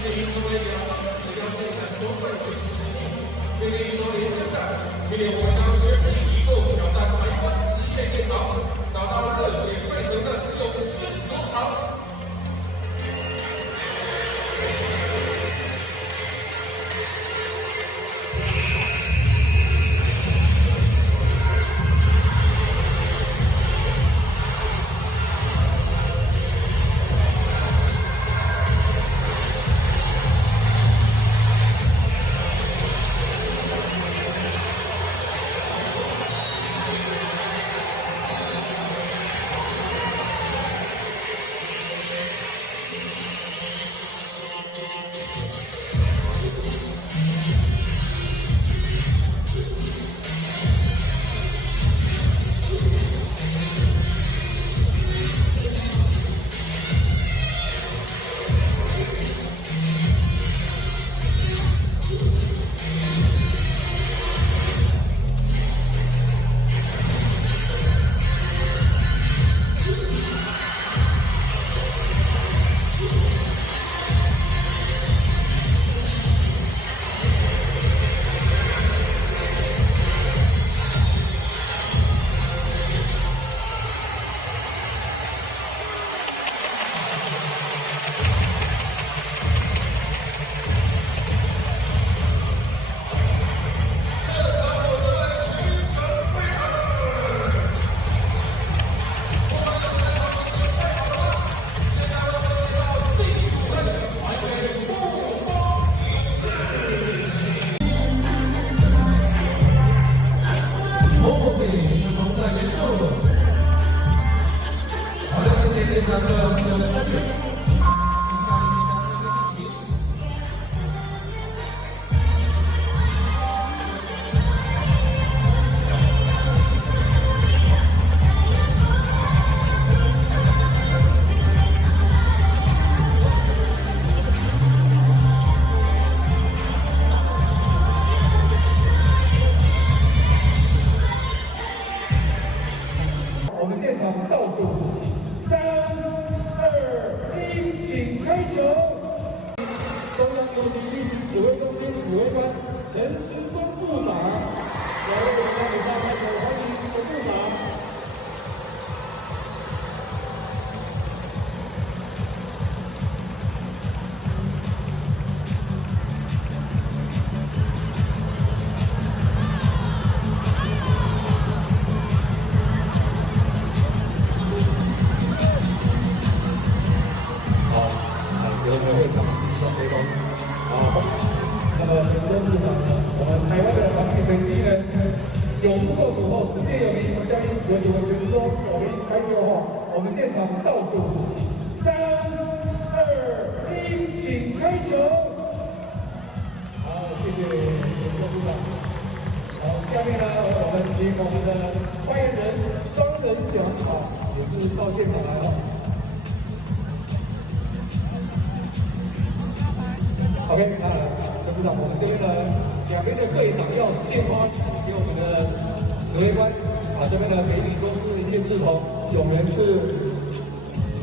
这运动员只要现在说会为实力，这个运动员征战，今天我们将全力以赴挑战台湾职业殿堂，打造热血沸腾的勇士主场。 我们现场倒数3、2、1，请开球！中央游击地区指挥中心指挥官陈时中部长，来为我们比赛开球，欢迎陈部长。 由我们会长期向这种那么陈部长呢，我们台湾的防疫成绩呢，有过土后，世界有名，我相信有几位选手我们开球后，我们现场倒数3、2、1，请开球。好，谢谢陈部长。好，下面呢，我们请我们的发言人双人奖也是到现场来了。 OK， 那陈部长，我们这边的两边的队长要献花给我们的指挥官，这边的北理公司叶志宏，永仁是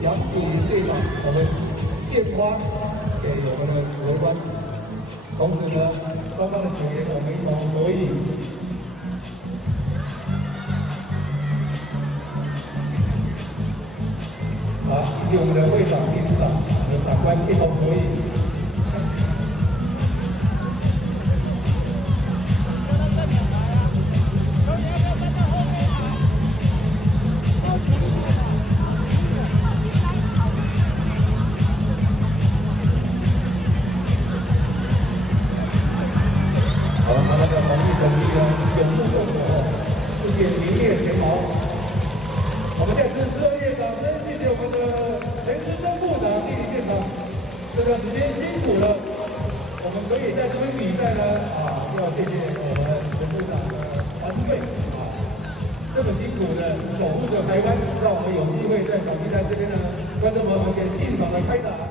杨启林队长，我们献花给我们的指挥官。同时呢，双方的球员我们一同合影。好，以及我们的会长、理事长、我们的长官一同合影。 好，那个防疫成绩呢，永不动摇，世界名列前茅。我们再次热烈掌声，谢谢我们的陈时中部长莅临现场。这段时间辛苦了，我们可以在这边比赛呢，要谢谢我们陈部长的团队这么辛苦的守护着台湾，让我们有机会在小比赛这边呢，观众朋友们可以进场的开打。